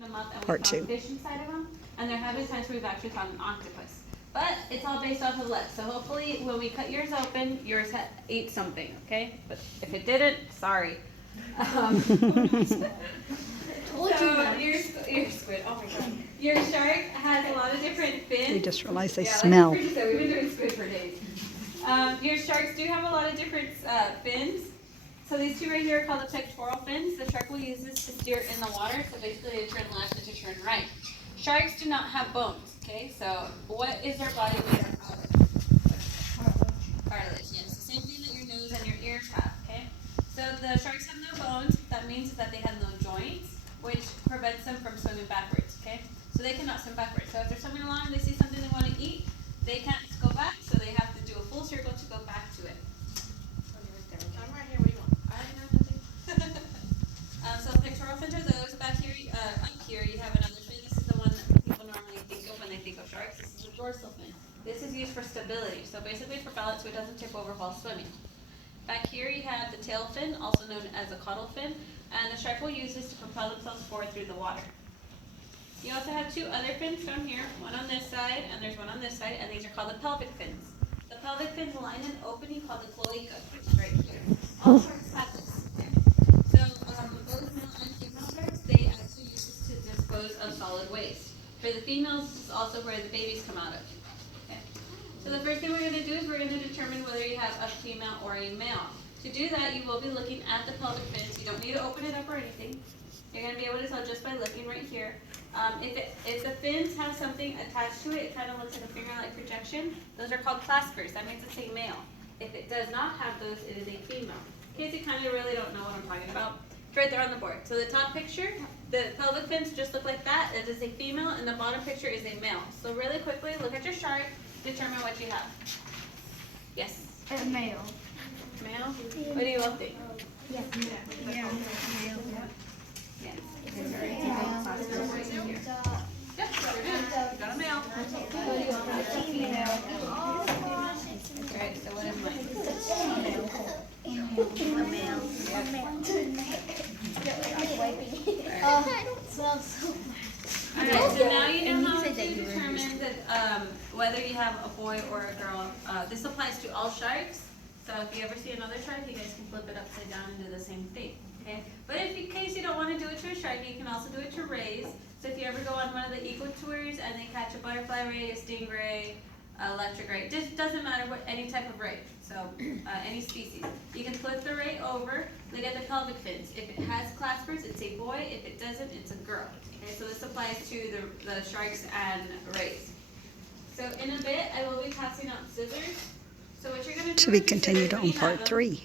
them up and we Part found 2. fish inside of them, and there have been times where we've actually found an octopus. But it's all based off of lead, so hopefully when we cut yours open, yours ate something, okay? But if it didn't, sorry. So your squid, oh my god. Your shark has a lot of different fins. We just realized they Yeah, smell. Like we've been doing squid for days. Your sharks do have a lot of different fins. So these two right here are called the pectoral fins. The shark will use this to steer in the water, so basically to turn left and to turn right. Sharks do not have bones, okay? So what is their body made up of? Cartilage, yes. The same thing that your nose and your ears have, okay? So the sharks have no bones. That means that they have no joints, which prevents them from swimming backwards, okay? So they cannot swim backwards. So if they're swimming along, they see something they want to eat, they can't go back, so they have to do a full circle to go back to it. I'm right here. What do you want? I know nothing. So pectoral fins are those. Back here, up here, you have another fin. This is the one that people normally think of when they think of sharks. This is a dorsal fin. This is used for stability. So basically for balance, so it doesn't tip over while swimming. Back here, you have the tail fin, also known as a caudal fin, and the shark will use this to propel themselves forward through the water. You also have two other fins shown here, one on this side and there's one on this side, and these are called the pelvic fins. The pelvic fins line an opening called the cloaca, which is right here. All sharks have this. Okay? So both male and female sharks, they actually use this to dispose of solid waste. For the females, this is also where the babies come out of. Okay? So the first thing we're going to do is we're going to determine whether you have a female or a male. To do that, you will be looking at the pelvic fins. You don't need to open it up or anything. You're going to be able to tell just by looking right here. If the fins have something attached to it, it kind of looks like a finger-like projection. Those are called claspers. That means it's a male. If it does not have those, it is a female. In case you kind of really don't know what I'm talking about, it's right there on the board. So the top picture, the pelvic fins just look like that. It is a female, and the bottom picture is a male. So really quickly, look at your shark, determine what you have. Yes? A male. Male? What do you all think? Yes. Yes. Yep, very good. You got a male. Alright, so what am I? Alright, so now you know how to determine that, whether you have a boy or a girl. This applies to all sharks. So if you ever see another shark, you guys can flip it upside down and do the same thing. Okay? But if in case you don't want to do it to a shark, you can also do it to rays. So if you ever go on one of the eco tours and they catch a butterfly ray, a stingray, electric ray, it just doesn't matter what any type of ray. So any species. You can flip the ray over, look at the pelvic fins. If it has claspers, it's a boy. If it doesn't, it's a girl. Okay, so this applies to the sharks and rays. So in a bit, I will be passing out scissors. So what you're going to do To be continued on part 3.